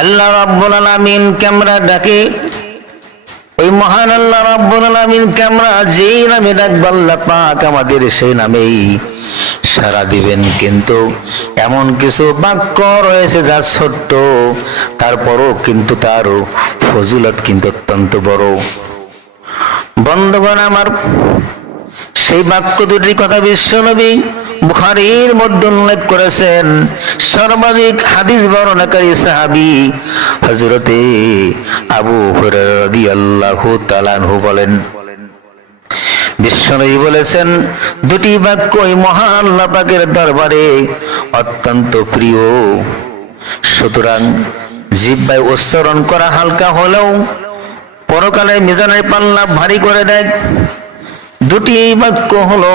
আল্লাহ রাব্বুল আলামিন ক্যামেরা ডাকে। ওই মহান আল্লাহ রাব্বুল আলামিন ক্যামেরা, যেই নামে ডাকবে আল্লাহ পাক আমাদের সেই নামেই সারা দিবেন। কিন্তু এমন কিছু বাক্য রয়েছে যা ছোট্ট, তারপরও কিন্তু তার ফজিলত কিন্তু অত্যন্ত বড়। বন্ধুগণ আমার, সেই বাক্য দুটির কথা বিশ্বনবী বুখারীর মধ্যে উল্লেখ করেছেন, সর্বাধিক হাদিস বর্ণনাকারী সাহাবী হযরতে আবু হুরায়রা রাদিয়াল্লাহু তাআলা আনহু বলেন। বিশ্বনবী বলেছেন, দুটি বাক্য ওই মহান আল্লাহ পাকের দরবারে অত্যন্ত প্রিয়। সুতরাং জিব্বায় উচ্চারণ করা হালকা হলেও পরকালে মিজানের পাল্লা ভারী করে দেয়। দুটি বাক্য হলো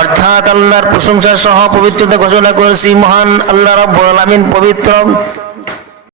অর্থাৎ আল্লাহর প্রশংসা সহ পবিত্রতা ঘোষণা করেছি মহান আল্লাহ রাব্বুল আলামিন পবিত্র